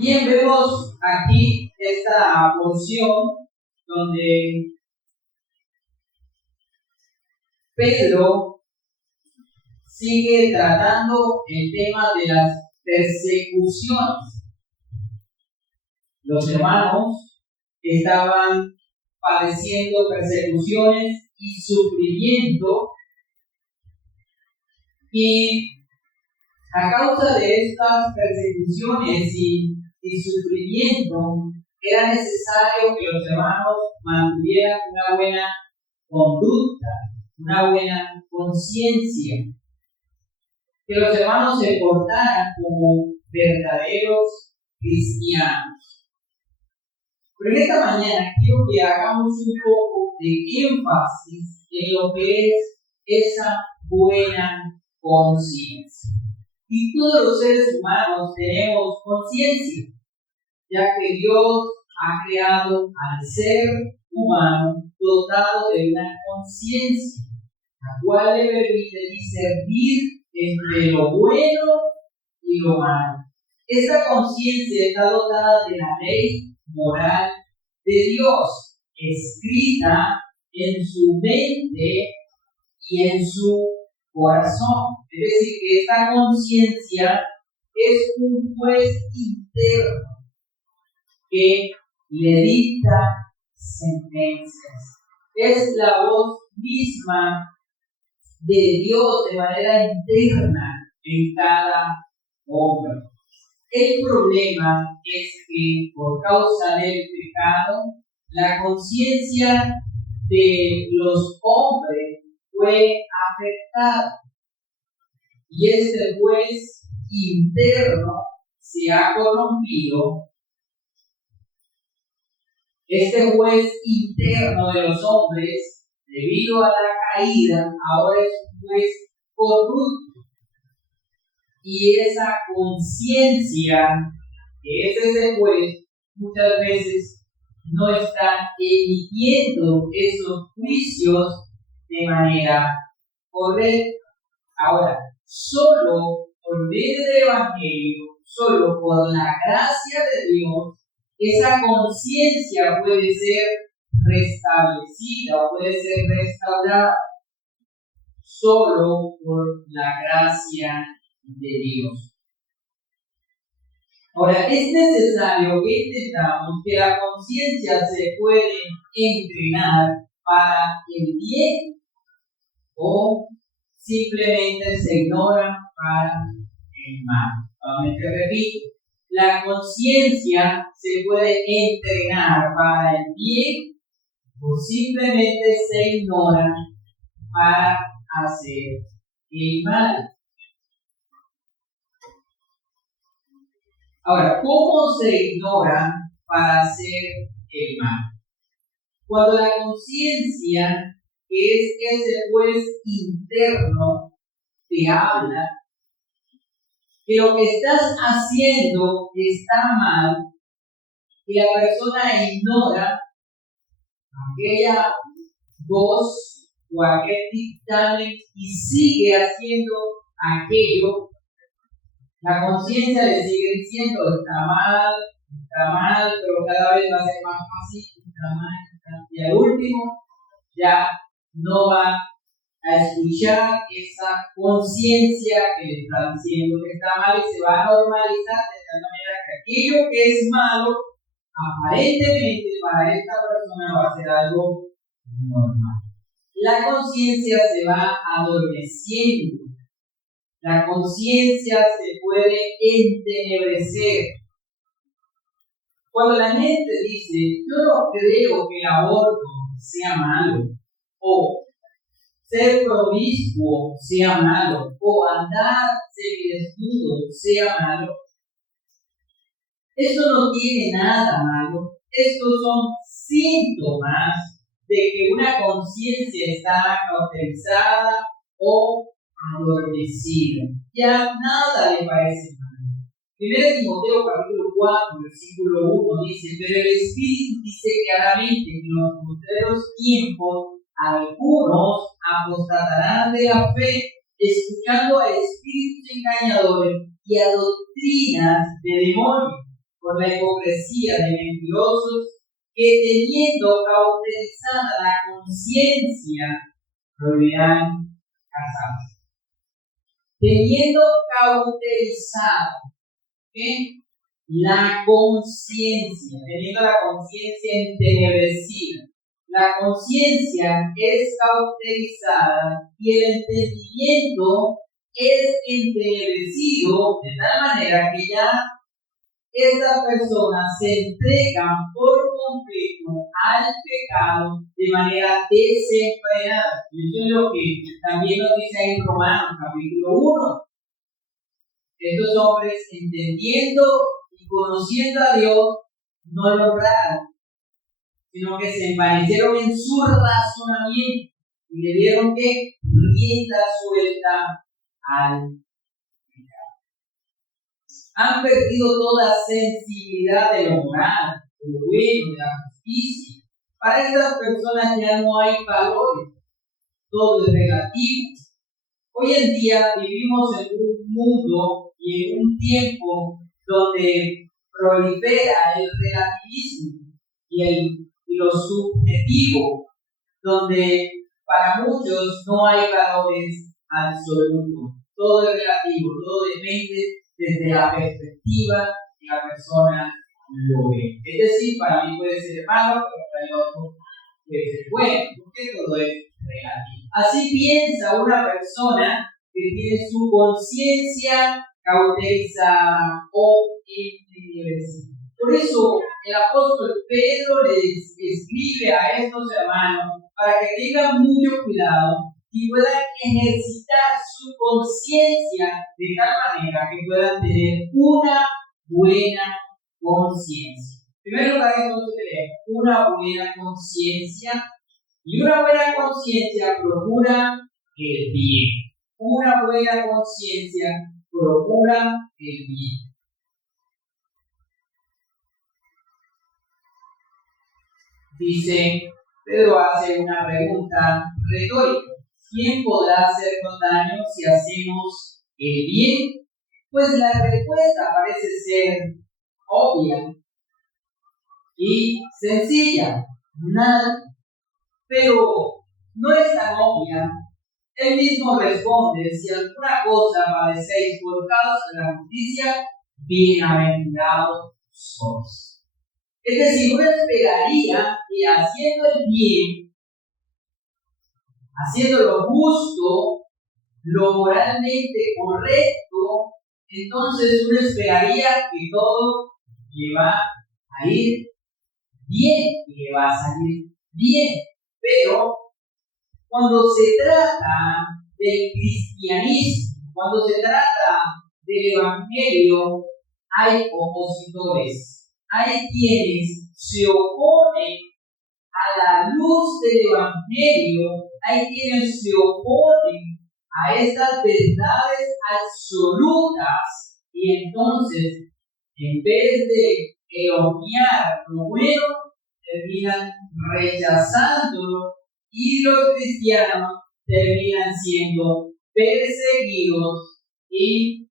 Bien, vemos aquí esta porción donde Pedro sigue tratando el tema de las persecuciones. Los hermanos estaban padeciendo persecuciones y sufrimiento, y a causa de estas persecuciones y sufrimiento, era necesario que los hermanos mantuvieran una buena conducta, una buena conciencia, que los hermanos se portaran como verdaderos cristianos. Pero en esta mañana quiero que hagamos un poco de énfasis en lo que es esa buena conciencia. Y todos los seres humanos tenemos conciencia, ya que Dios ha creado al ser humano dotado de una conciencia, la cual le permite discernir entre lo bueno y lo malo. Esta conciencia está dotada de la ley moral de Dios, escrita en su mente y en su corazón. Es decir, que esta conciencia es un juez interno que le dicta sentencias. Es la voz misma de Dios de manera interna en cada hombre. El problema es que por causa del pecado, la conciencia de los hombres fue afectada, y este juez interno se ha corrompido. Este juez interno de los hombres, debido a la caída, ahora es un juez corrupto. Y esa conciencia, que es ese juez, muchas veces no está emitiendo esos juicios de manera correcta. Ahora, solo por medio del Evangelio, solo por la gracia de Dios, esa conciencia puede ser restablecida o puede ser restaurada. Solo por la gracia de Dios. Ahora, es necesario que entendamos que la conciencia se puede entrenar para el bien o simplemente se ignora para el mal. Nuevamente repito, la conciencia se puede entrenar para el bien o simplemente se ignora para hacer el mal. Ahora, ¿cómo se ignora para hacer el mal? Cuando la conciencia, que es ese juez interno, te habla que lo que estás haciendo está mal, y la persona ignora aquella voz o aquel dictamen y sigue haciendo aquello, la conciencia le sigue diciendo está mal, pero cada vez va a ser más fácil, está mal, y al último ya no va a escuchar esa conciencia que le está diciendo que está mal, y se va a normalizar de tal manera que aquello que es malo, aparentemente para esta persona va a ser algo normal. La conciencia se va adormeciendo. La conciencia se puede entenebrecer. Cuando la gente dice, yo no creo que el aborto sea malo, o ser promiscuo sea malo, o andar semidesnudo sea malo, esto no tiene nada malo. Estos son síntomas de que una conciencia está cauterizada o adormecida. Ya nada le parece malo. 1 Timoteo capítulo 4, versículo 1 dice, pero el Espíritu dice claramente que en los postreros tiempos algunos apostatarán de la fe, escuchando a espíritus engañadores y a doctrinas de demonios, por la hipocresía de mentirosos que teniendo cauterizada la conciencia prohibirán casarse. Teniendo cauterizada, ¿qué? La conciencia, teniendo la conciencia entenebrecida. La conciencia es cauterizada y el entendimiento es entenebrecido de tal manera que ya estas personas se entregan por completo al pecado de manera desenfrenada. Y eso es lo que también nos dice ahí en Romanos capítulo 1. Estos hombres, entendiendo y conociendo a Dios, no lo lograron, sino que se envanecieron en su razonamiento y le dieron que rienda suelta al pecado. Han perdido toda sensibilidad de lo moral, de lo bueno, de la justicia. Para estas personas ya no hay valores, todo es relativo. Hoy en día vivimos en un mundo y en un tiempo donde prolifera el relativismo y lo subjetivo, donde para muchos no hay valores absolutos. Todo es relativo, todo depende desde la perspectiva que la persona lo ve. Es decir, para mí puede ser malo, pero para el otro puede ser bueno, porque todo es relativo. Así piensa una persona que tiene su conciencia cauterizada o entenebrecida. Por eso el apóstol Pedro les escribe a estos hermanos para que tengan mucho cuidado y puedan ejercitar su conciencia de tal manera que puedan tener una buena conciencia. En primer lugar, entonces tenemos una buena conciencia, y una buena conciencia procura el bien. Una buena conciencia procura el bien. Dice, Pedro hace una pregunta retórica. ¿Quién podrá hacernos daño si hacemos el bien? Pues la respuesta parece ser obvia y sencilla. Nada. Pero no es tan obvia. Él mismo responde, si alguna cosa padecéis por causa de la justicia, bienaventurados sois. Es decir, uno esperaría que haciendo el bien, haciendo lo justo, lo moralmente correcto, entonces uno esperaría que todo le va a ir bien y le va a salir bien. Pero cuando se trata del cristianismo, cuando se trata del evangelio, hay opositores. Hay quienes se oponen a la luz del evangelio, hay quienes se oponen a estas verdades absolutas y entonces, en vez de elogiar lo bueno, terminan rechazándolo y los cristianos terminan siendo perseguidos y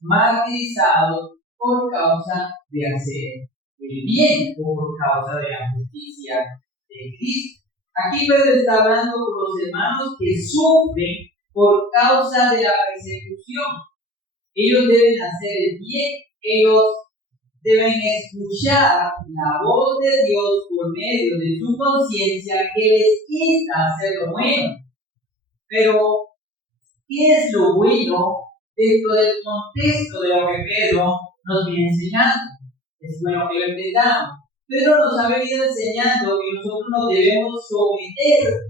martirizados por causa de hacer el bien o por causa de la justicia de Cristo. Aquí Pedro está hablando con los hermanos que sufren por causa de la persecución. Ellos deben hacer el bien, ellos deben escuchar la voz de Dios por medio de su conciencia que les insta a hacer lo bueno. Pero, ¿qué es lo bueno dentro del contexto de lo que Pedro nos viene enseñando? Es bueno que lo entendamos. Pedro nos ha venido enseñando que nosotros nos debemos someter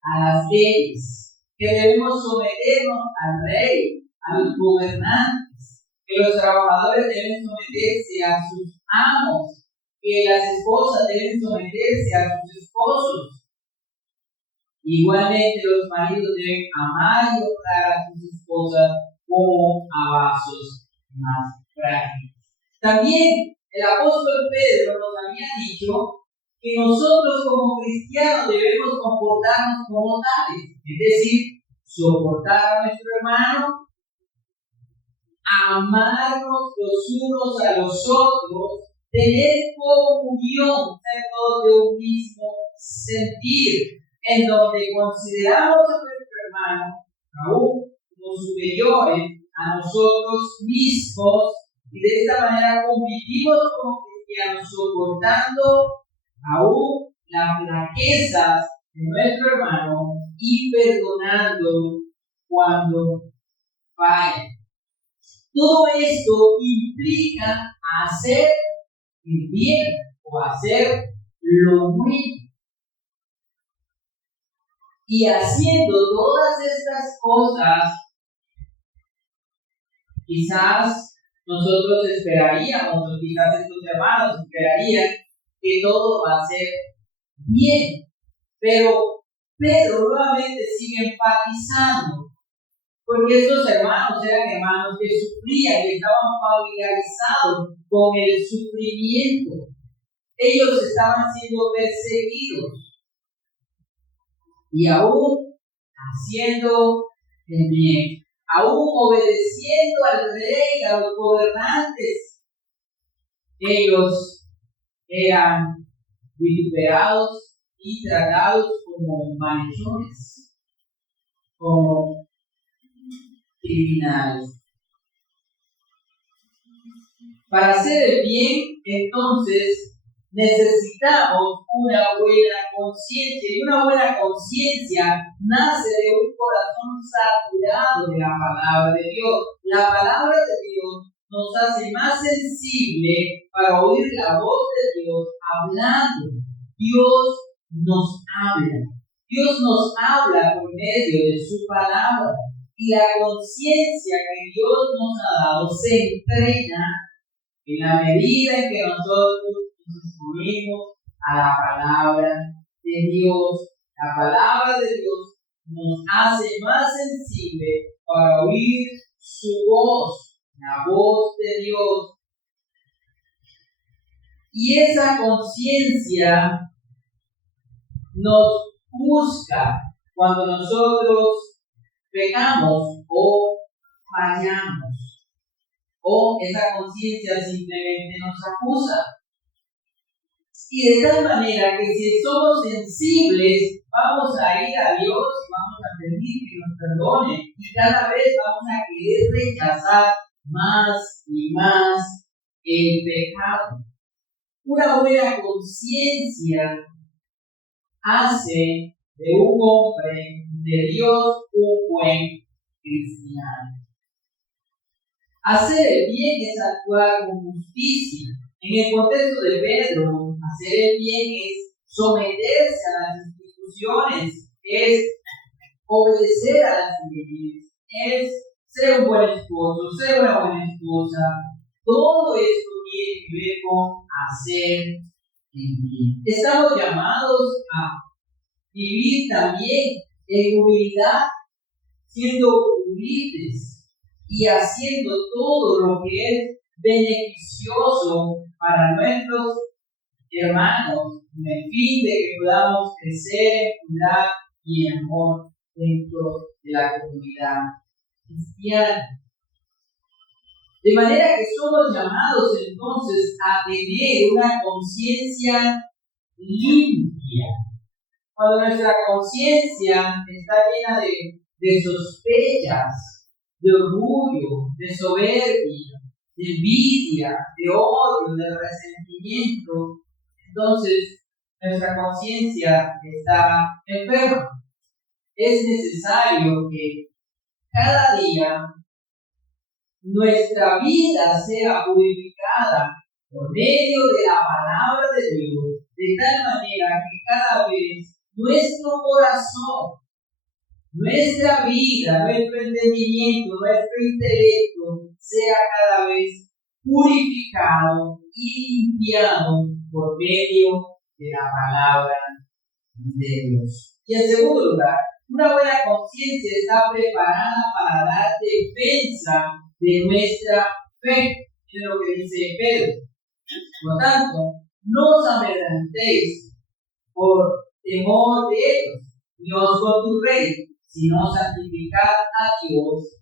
a las leyes, que debemos someternos al rey, a los gobernantes, que los trabajadores deben someterse a sus amos, que las esposas deben someterse a sus esposos. Igualmente los maridos deben amar y honrar a sus esposas como a vasos más frágiles. También el apóstol Pedro nos había dicho que nosotros como cristianos debemos comportarnos como tales, es decir, soportar a nuestro hermano, amarnos los unos a los otros, tener comunión, ser todos de un mismo sentir, en donde consideramos a nuestro hermano aún como superiores a nosotros mismos, y de esta manera convivimos como cristianos, soportando aún las flaquezas de nuestro hermano y perdonando cuando falla. Todo esto implica hacer el bien o hacer lo bueno. Y haciendo todas estas cosas, quizás nosotros esperaríamos, o quizás estos hermanos esperarían que todo va a ser bien. Pero Pedro nuevamente sigue enfatizando, porque estos hermanos eran hermanos que sufrían y estaban familiarizados con el sufrimiento. Ellos estaban siendo perseguidos y aún haciendo el bien, aún obedeciendo al rey, a los gobernantes. Ellos eran vituperados y tratados como malhechores, como criminales. Para hacer el bien, entonces, necesitamos una buena conciencia. Y una buena conciencia nace de un corazón saturado de la palabra de Dios. La palabra de Dios nos hace más sensible para oír la voz de Dios hablando. Dios nos habla. Dios nos habla por medio de su palabra. Y la conciencia que Dios nos ha dado se entrena en la medida en que nosotros nos exponemos a la palabra de Dios. La palabra de Dios nos hace más sensible para oír su voz, la voz de Dios. Y esa conciencia nos busca cuando nosotros pecamos o fallamos, o esa conciencia simplemente nos acusa. Y de tal manera que si somos sensibles, vamos a ir a Dios y vamos a pedir que nos perdone, y cada vez vamos a querer rechazar más y más el pecado. Una buena conciencia hace de un hombre de Dios un buen cristiano. Hacer el bien es actuar con justicia. En el contexto de Pedro, hacer el bien es someterse a las instituciones, es obedecer a las leyes, es ser un buen esposo, ser una buena esposa. Todo esto tiene que ver con hacer el bien. Estamos llamados a vivir también en humildad, siendo humildes y haciendo todo lo que es beneficioso para nuestros hermanos, con el fin de que podamos crecer en unidad y en amor dentro de la comunidad cristiana. De manera que somos llamados entonces a tener una conciencia limpia. Cuando nuestra conciencia está llena de sospechas, de orgullo, de soberbia, de envidia, de odio, de resentimiento, entonces nuestra conciencia está enferma. Es necesario que cada día nuestra vida sea purificada por medio de la palabra de Dios, de tal manera que cada vez nuestro corazón, nuestra vida, nuestro entendimiento, nuestro intelecto sea cada vez purificado y limpiado por medio de la palabra de Dios. Y en segundo lugar, una buena conciencia está preparada para dar defensa de nuestra fe. Es lo que dice Pedro. Por lo tanto, no os amedrentéis por temor de ellos, ni os conturbéis, sino santificad a Dios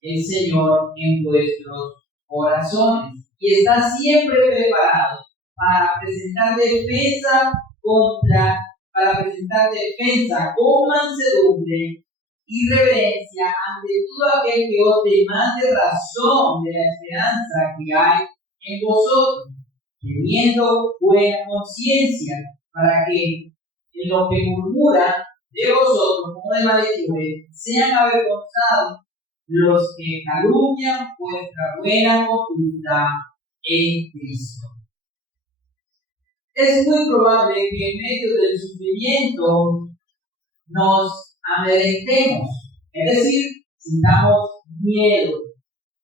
el Señor en vuestros corazones. Y está siempre preparado para presentar defensa con mansedumbre y reverencia ante todo aquel que os demande razón de la esperanza que hay en vosotros, teniendo buena conciencia, para que en lo que murmuran de vosotros como de malhechores sean avergonzados los que calumnian vuestra buena conducta en Cristo. Es muy probable que en medio del sufrimiento nos amedrentemos, es decir, sintamos miedo,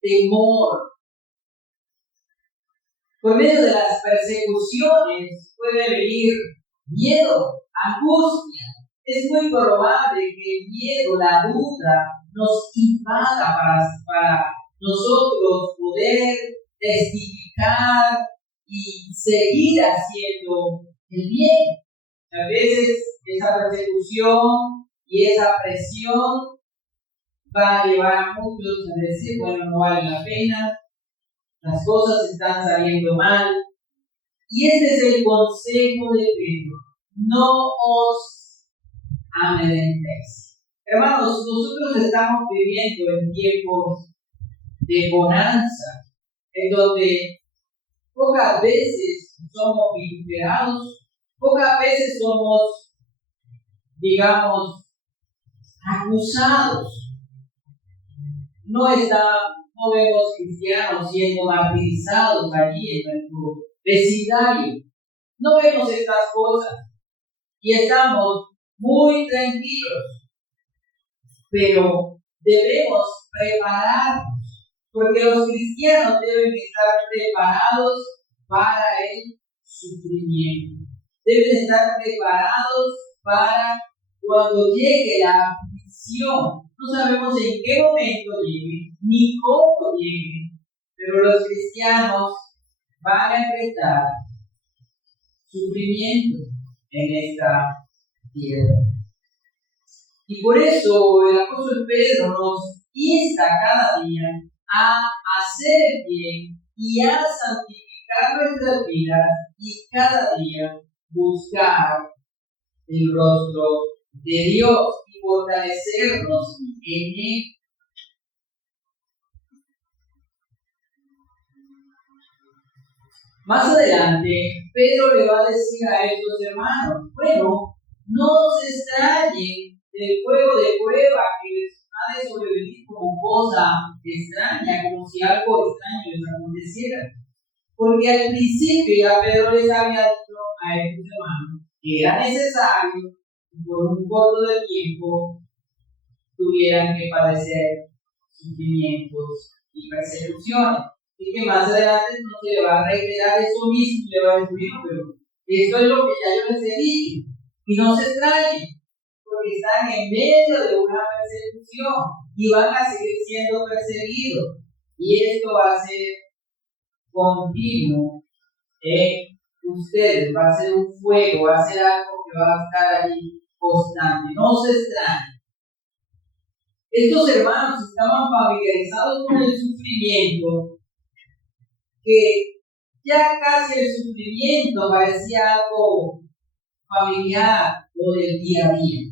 temor. Por medio de las persecuciones puede venir miedo, angustia. Es muy probable que el miedo, la duda, nos invada para nosotros poder testificar y seguir haciendo el bien. A veces esa persecución y esa presión va a llevar a muchos a decir, bueno, no vale la pena, las cosas están saliendo mal. Y este es el consejo de Pedro: no os amedrentéis. Hermanos, nosotros estamos viviendo en tiempos de bonanza, en donde pocas veces somos vituperados, pocas veces somos, digamos, acusados. No vemos cristianos siendo martirizados allí en nuestro vecindario. No vemos estas cosas y estamos muy tranquilos. Pero debemos prepararnos, porque los cristianos deben estar preparados para el sufrimiento. Deben estar preparados para cuando llegue la aflicción. No sabemos en qué momento llegue, ni cómo llegue, pero los cristianos van a enfrentar sufrimiento en esta tierra. Y por eso el apóstol Pedro nos insta cada día a hacer el bien y a santificar nuestras vidas y cada día buscar el rostro de Dios y fortalecernos en Él. Más adelante, Pedro le va a decir a estos hermanos, bueno, no se extrañen del fuego de prueba que les ha de sobrevenir como cosa extraña, como si algo extraño les aconteciera. Porque al principio ya Pedro les había dicho a estos hermanos que era necesario que por un corto de tiempo tuvieran que padecer sufrimientos y persecuciones. Y que más adelante no se le va a reiterar eso mismo, le va a decir, pero esto es lo que ya yo les he dicho. Y no se extrañen, porque están en medio de una persecución y van a seguir siendo perseguidos. Y esto va a ser continuo en ustedes, va a ser un fuego, va a ser algo que va a estar allí constante. No se extrañen. Estos hermanos estaban familiarizados con el sufrimiento, que ya casi el sufrimiento parecía algo familiar o del día a día.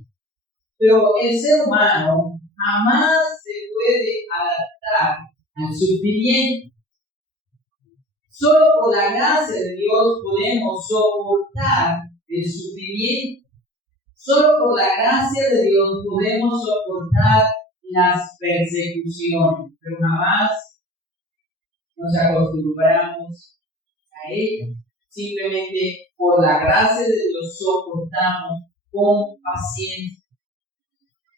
Pero el ser humano jamás se puede adaptar al sufrimiento. Solo por la gracia de Dios podemos soportar el sufrimiento. Solo por la gracia de Dios podemos soportar las persecuciones, pero jamás nos acostumbramos a ello. Simplemente por la gracia de Dios soportamos con paciencia.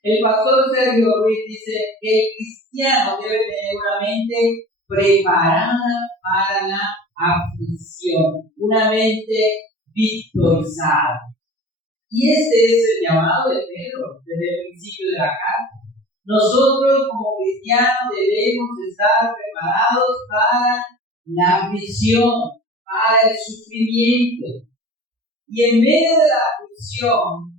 El pastor Sergio Ruiz dice que el cristiano debe tener una mente preparada para la aflicción, una mente victorizada. Y este es el llamado de Pedro desde el principio de la carta. Nosotros como cristianos debemos estar preparados para la aflicción, para el sufrimiento. Y en medio de la aflicción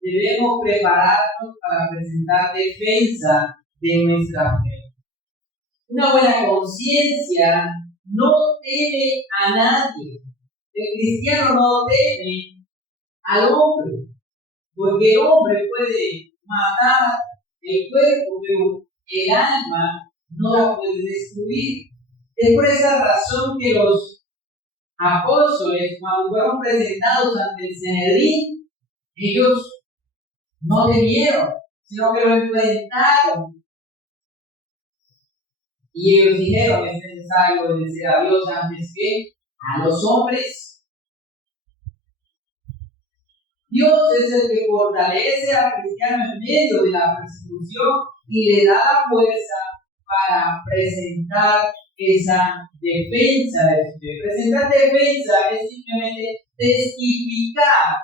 debemos prepararnos para presentar defensa de nuestra fe. Una buena conciencia no teme a nadie. El cristiano no teme al hombre, porque el hombre puede matar el cuerpo, pero el alma no la puede destruir. Es por esa razón que los apóstoles, cuando fueron presentados ante el Sanedrín, ellos no temieron, sino que lo enfrentaron. Y ellos dijeron: es necesario obedecer a Dios antes que a los hombres. Dios es el que fortalece al cristiano en medio de la persecución y le da la fuerza para presentar esa defensa de su fe. Presentar defensa es simplemente testificar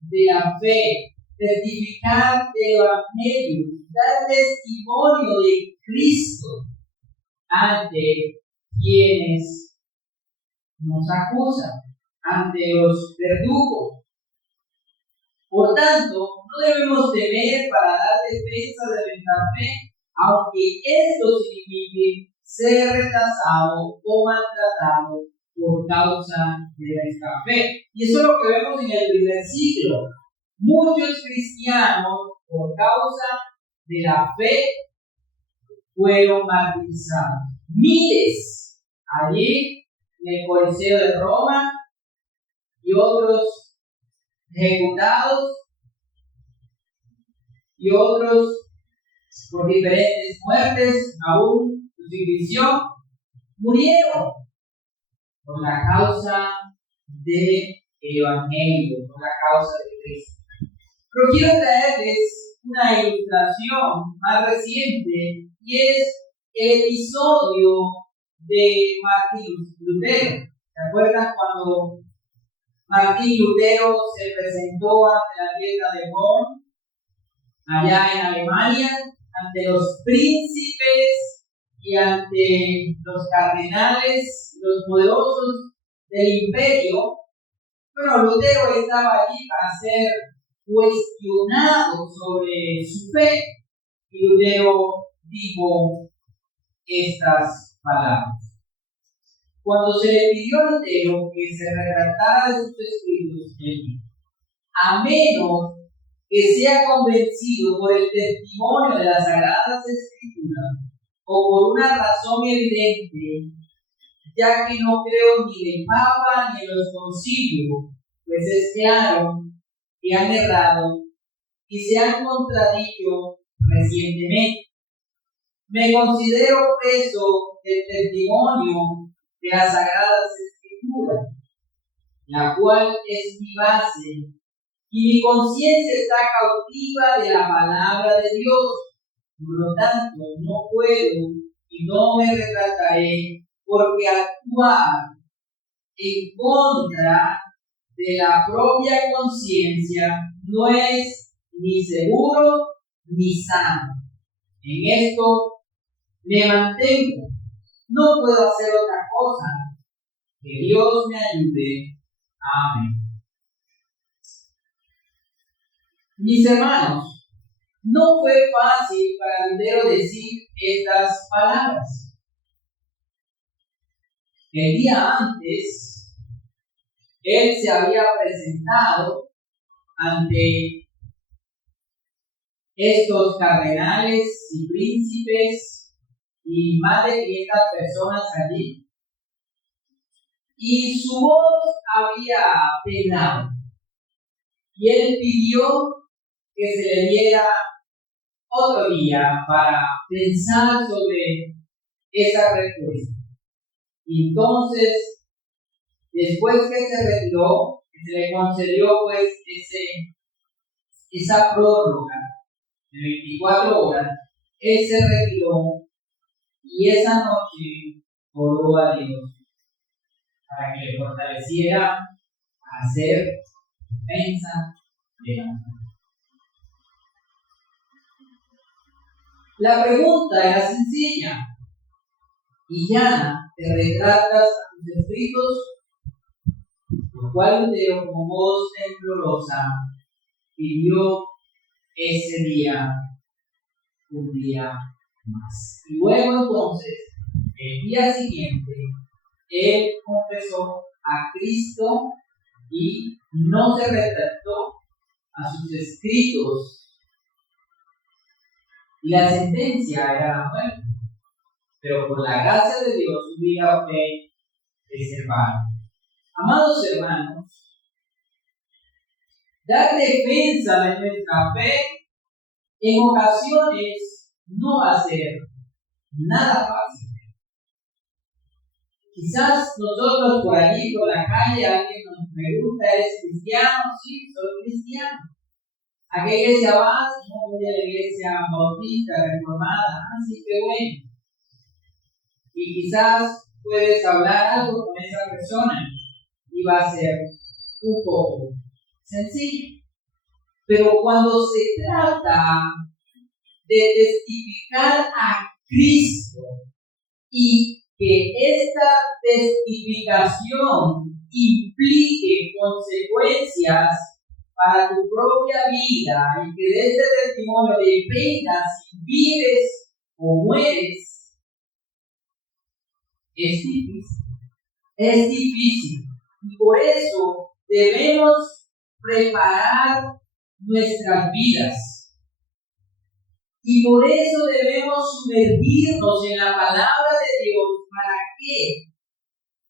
de la fe, testificar del Evangelio, dar testimonio de Cristo ante quienes nos acusan, ante los verdugos. Por tanto, no debemos temer para dar defensa de nuestra fe, aunque esto signifique ser rechazado o maltratado por causa de nuestra fe. Y eso es lo que vemos en el primer siglo. Muchos cristianos, por causa de la fe, fueron martirizados. Miles allí en el Coliseo de Roma y otros ejecutados y otros por diferentes muertes, aún crucifixión, murieron por la causa del Evangelio, por la causa de Cristo. Pero quiero traerles una ilustración más reciente y es el episodio de Martín Lutero. ¿Se acuerdan cuando Martín Lutero se presentó ante la tierra de Bonn, allá en Alemania, ante los príncipes y ante los cardenales, los poderosos del imperio? Bueno, Lutero estaba allí para ser cuestionado sobre su fe y Lutero dijo estas palabras. Cuando se le pidió a Lutero que se retractara de sus escritos, él dijo: a menos que sea convencido por el testimonio de las Sagradas Escrituras o por una razón evidente, ya que no creo ni en el Papa ni en los concilios, pues es claro que han errado y se han contradicho recientemente. Me considero preso del testimonio de las Sagradas Escrituras, la cual es mi base, y mi conciencia está cautiva de la palabra de Dios. Por lo tanto, no puedo y no me retrataré, porque actuar en contra de la propia conciencia no es ni seguro ni sano. En esto me mantengo. No puedo hacer otra cosa. Que Dios me ayude. Amén. Mis hermanos, no fue fácil para Lutero decir estas palabras. El día antes, él se había presentado ante estos cardenales y príncipes y más de 500 personas allí, y su voz había temblado, y él pidió que se le diera otro día para pensar sobre esa respuesta. Y entonces, después que se retiró, que se le concedió pues esa prórroga de 24 horas, él se retiró y esa noche oró a Dios para que le fortaleciera a hacer defensa de la fe. La pregunta era sencilla y llana: ¿te retratas a tus escritos? Por cual Lutero, con voz temblorosa, pidió ese día un día más. Y luego entonces El día siguiente, él confesó a Cristo y no se retractó a sus escritos. Y la sentencia era la muerte. Pero por la gracia de Dios, su vida fue preservada. Amados hermanos, dar defensa de nuestra fe en ocasiones no va a ser nada fácil. Quizás nosotros por allí, por la calle, alguien nos pregunta, ¿eres cristiano? Sí, soy cristiano. ¿A qué iglesia vas? No, voy a la iglesia bautista, reformada. Así que bueno. Y quizás puedes hablar algo con esa persona y va a ser un poco sencillo. Pero cuando se trata de testificar a Cristo y que esta testificación implique consecuencias para tu propia vida y que de este testimonio dependa si vives o mueres, es difícil. Es difícil. Y por eso debemos preparar nuestras vidas. Y por eso debemos sumergirnos en la palabra de Dios. ¿Para qué?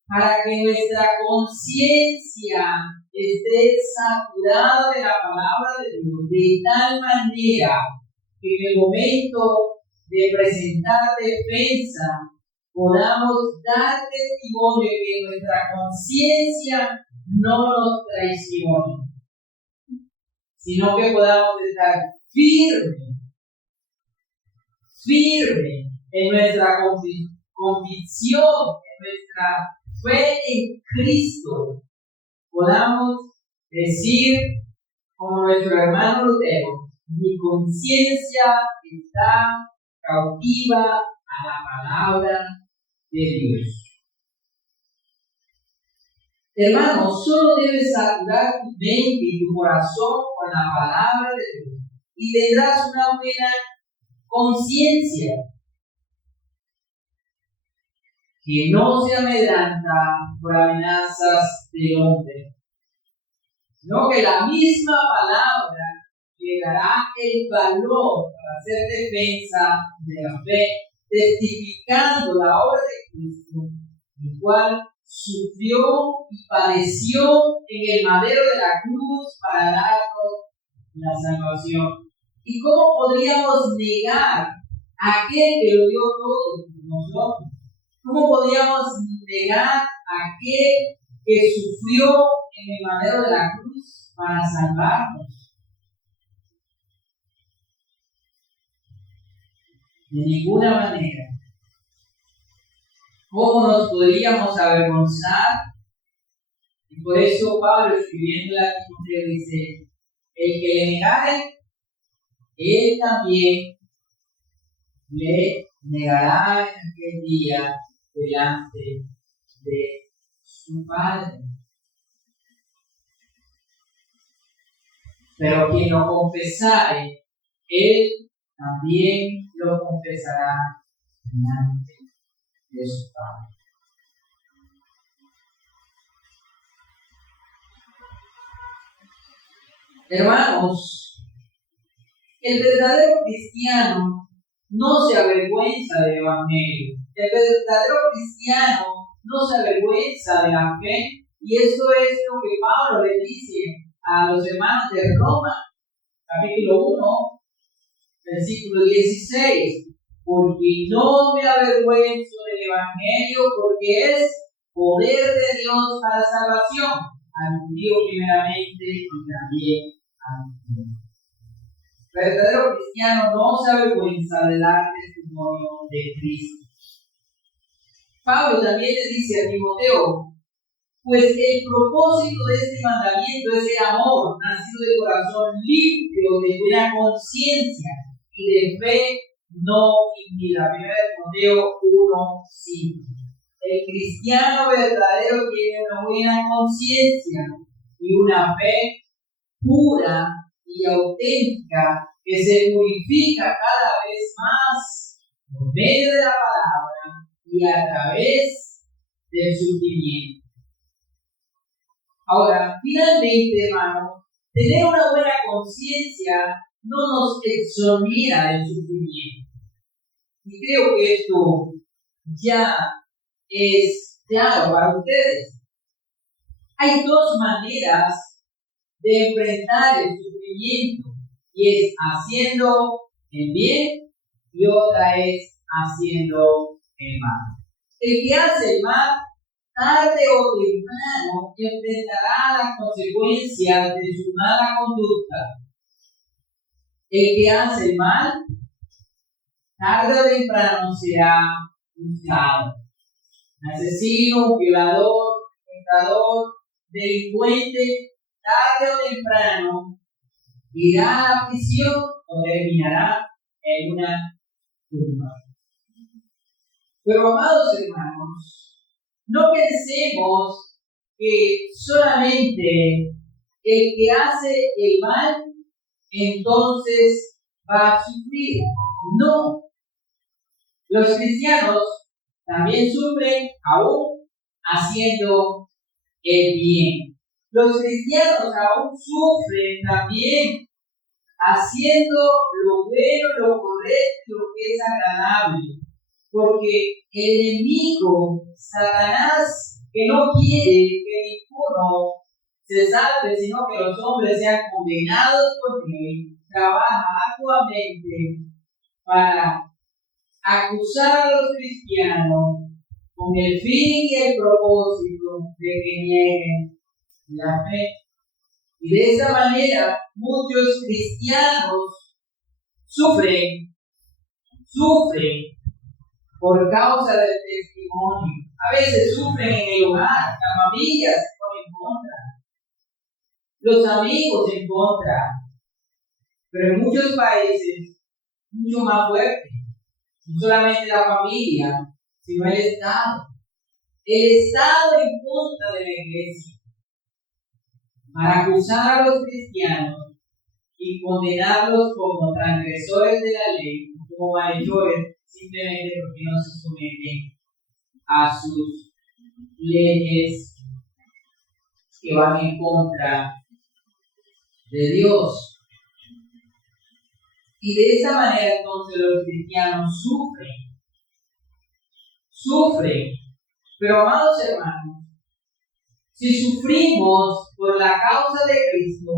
Para que nuestra conciencia esté saturada de la palabra de Dios, de tal manera que en el momento de presentar defensa podamos dar testimonio de que nuestra conciencia no nos traicione, sino que podamos estar firme en nuestra convicción, en nuestra fe en Cristo. Podamos decir, como nuestro hermano Lutero, mi conciencia está cautiva a la palabra de Dios. Hermano, solo debes saturar tu mente y tu corazón con la palabra de Dios y tendrás una buena conciencia que no se amedrenta por amenazas del hombre, sino que la misma palabra le dará el valor para hacer defensa de la fe, testificando la obra de Cristo, el cual sufrió y padeció en el madero de la cruz para darnos la salvación. ¿Y cómo podríamos negar a aquel que lo dio todo por nosotros? ¿Cómo podríamos negar a aquel que sufrió en el madero de la cruz para salvarnos? De ninguna manera. ¿Cómo nos podríamos avergonzar? Y por eso Pablo, escribiendo a Timoteo, dice: el que le negare, él también le negará en aquel día delante de su Padre. Pero quien lo confesare, él también lo confesará delante de su Padre. Hermanos, el verdadero cristiano no se avergüenza del Evangelio. El verdadero cristiano no se avergüenza de la fe. Y esto es lo que Pablo le dice a los hermanos de Roma, capítulo 1, versículo 16. Porque no me avergüenzo del Evangelio, porque es poder de Dios para salvación, al judío primeramente y también al judío. El verdadero cristiano no se avergüenza de dar testimonio de Cristo. Pablo también le dice a Timoteo: pues el propósito de este mandamiento es el amor, nacido de corazón limpio, de buena conciencia y de fe no fingida. 1 Timoteo 1:5. El cristiano verdadero tiene una buena conciencia y una fe pura y auténtica que se purifica cada vez más por medio de la palabra y a través del sufrimiento. Ahora, finalmente, hermanos, tener una buena conciencia no nos exonera del sufrimiento. Y creo que esto ya es claro para ustedes. Hay dos maneras de enfrentar el sufrimiento, y es haciendo el bien y otra es haciendo el mal. El que hace el mal, tarde o temprano, enfrentará las consecuencias de su mala conducta. El que hace el mal, tarde o temprano será juzgado. Un asesino, un violador, un tentador, delincuente, tarde o temprano irá a la prisión o terminará en una tumba. Pero, amados hermanos, no pensemos que solamente el que hace el mal entonces va a sufrir. No. Los cristianos también sufren aún haciendo el bien. Los cristianos aún sufren también haciendo lo bueno, lo correcto, lo que es agradable. Porque el enemigo, Satanás, que no quiere que ninguno se salve, sino que los hombres sean condenados por él, trabaja arduamente para acusar a los cristianos con el fin y el propósito de que nieguen la fe. Y de esa manera muchos cristianos sufren por causa del testimonio. A veces sufren en el hogar, la familia se pone en contra, los amigos en contra, pero en muchos países mucho más fuerte. No solamente la familia, sino el Estado. El Estado en contra de la iglesia, para acusar a los cristianos y condenarlos como transgresores de la ley, como malhechores, simplemente porque no se someten a sus leyes que van en contra de Dios. Y de esa manera entonces los cristianos sufren. Pero, amados hermanos, si sufrimos por la causa de Cristo,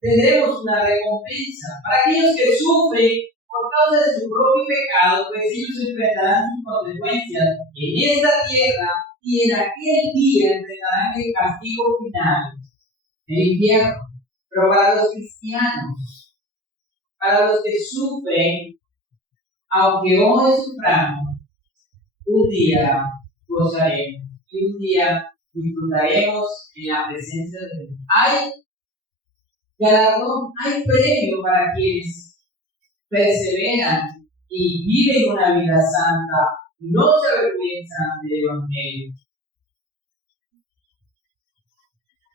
tendremos una recompensa. Para aquellos que sufren por causa de su propio pecado, pues ellos enfrentarán sus consecuencias en esta tierra y en aquel día enfrentarán el castigo final, el infierno. Pero para los cristianos, para los que sufren, aunque hoy suframos, un día gozaremos y un día disfrutaremos en la presencia de Dios. Hay galardón, hay premio para quienes perseveran y viven una vida santa y no se avergüenzan del Evangelio.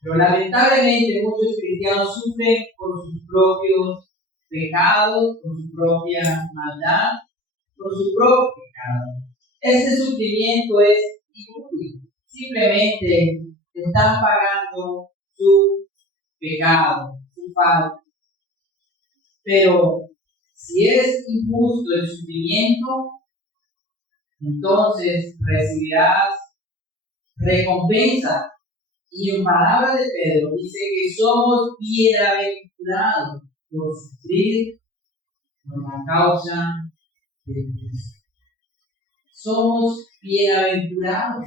Pero lamentablemente muchos cristianos sufren por sus propios pecados, por su propia maldad, por su propio pecado. Este sufrimiento es inútil. Simplemente están pagando su pecado, su falta. Pero si es injusto el sufrimiento, entonces recibirás recompensa. Y en palabras de Pedro dice que somos bienaventurados por sufrir por la causa de Cristo. Somos bienaventurados.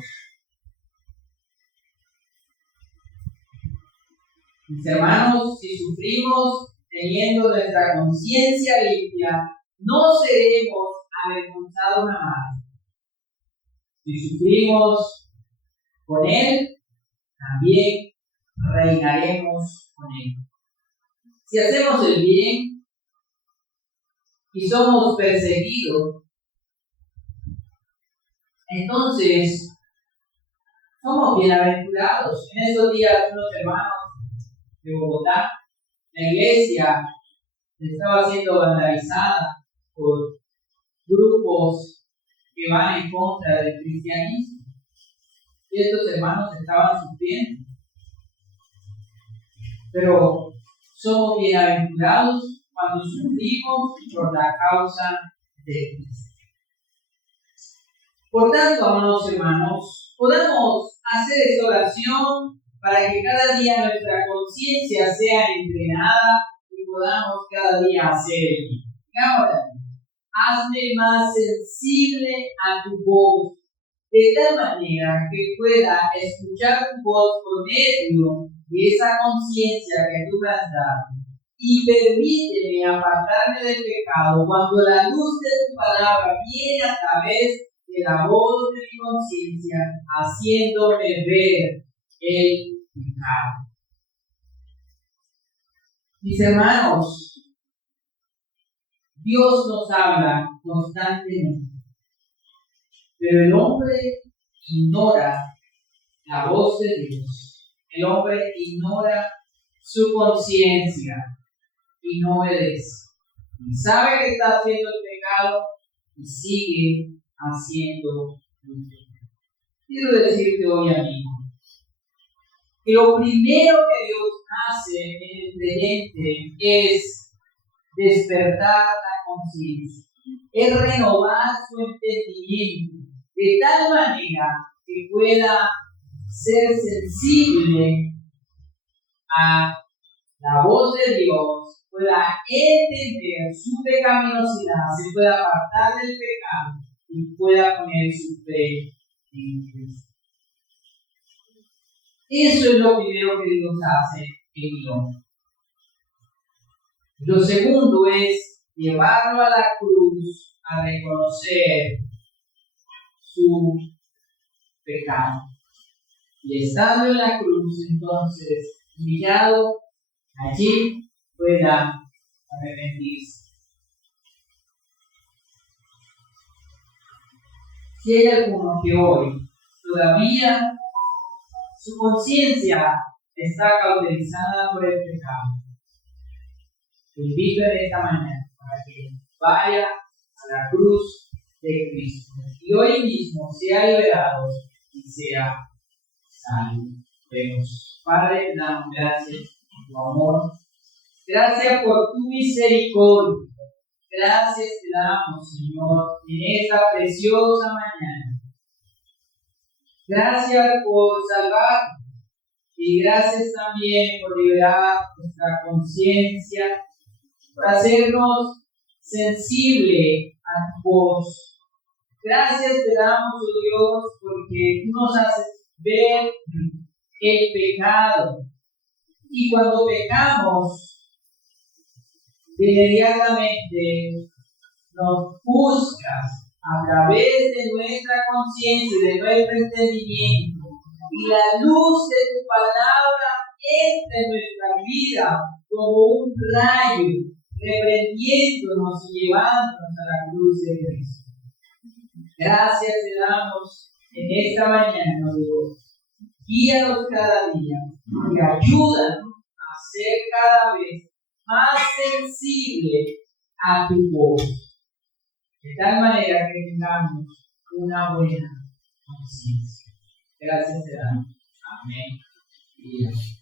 Mis hermanos, si sufrimos teniendo nuestra conciencia limpia, no seremos avergonzados jamás. Si sufrimos con Él, también reinaremos con Él. Si hacemos el bien y somos perseguidos, entonces somos bienaventurados. En estos días, unos hermanos de Bogotá, la iglesia estaba siendo vandalizada por grupos que que van en contra del cristianismo. Y estos hermanos estaban sufriendo. Pero somos bienaventurados cuando sufrimos por la causa de Cristo. Por tanto, amados hermanos, podamos hacer esta oración para que cada día nuestra conciencia sea entrenada y podamos cada día hacer el bien. Ahora, hazme más sensible a tu voz, de tal manera que pueda escuchar tu voz por medio de esa conciencia que tú me has dado. Y permíteme apartarme del pecado cuando la luz de tu palabra viene a través de la voz de mi conciencia, haciéndome ver el pecado. Mis hermanos, Dios nos habla constantemente, pero el hombre ignora la voz de Dios. El hombre ignora su conciencia y no obedece. Y sabe que está haciendo el pecado y sigue haciendo el pecado. Quiero decirte hoy, amigo, que lo primero que Dios hace en el creyente es despertar la conciencia, es renovar su entendimiento, de tal manera que pueda ser sensible a la voz de Dios, pueda entender su pecaminosidad, se pueda apartar del pecado y pueda poner su fe en Cristo. Eso es lo primero que Dios hace en el hombre. Lo segundo es llevarlo a la cruz a reconocer su pecado. Y estando en la cruz, entonces, humillado, allí pueda arrepentirse. Si hay alguno que hoy todavía su conciencia está cauterizada por el pecado, te invito en esta mañana para que vaya a la cruz de Cristo y hoy mismo sea liberado y sea salvo. Oremos. Padre, te damos gracias por tu amor. Gracias por tu misericordia. Gracias te damos, Señor, en esta preciosa mañana. Gracias por salvarnos y gracias también por liberar nuestra conciencia, por hacernos sensible a tu voz. Gracias te damos, oh Dios, porque tú nos haces ver el pecado. Y cuando pecamos, inmediatamente nos juzgas a través de nuestra conciencia y de nuestro entendimiento. Y la luz de tu palabra entra en nuestra vida como un rayo, reprendiéndonos y llevándonos a la cruz de Cristo. Gracias te damos en esta mañana, Dios. Guíanos cada día y ayúdanos a ser cada vez más sensible a tu voz, de tal manera que tengamos una buena conciencia. Gracias te damos. Amén. Y amén.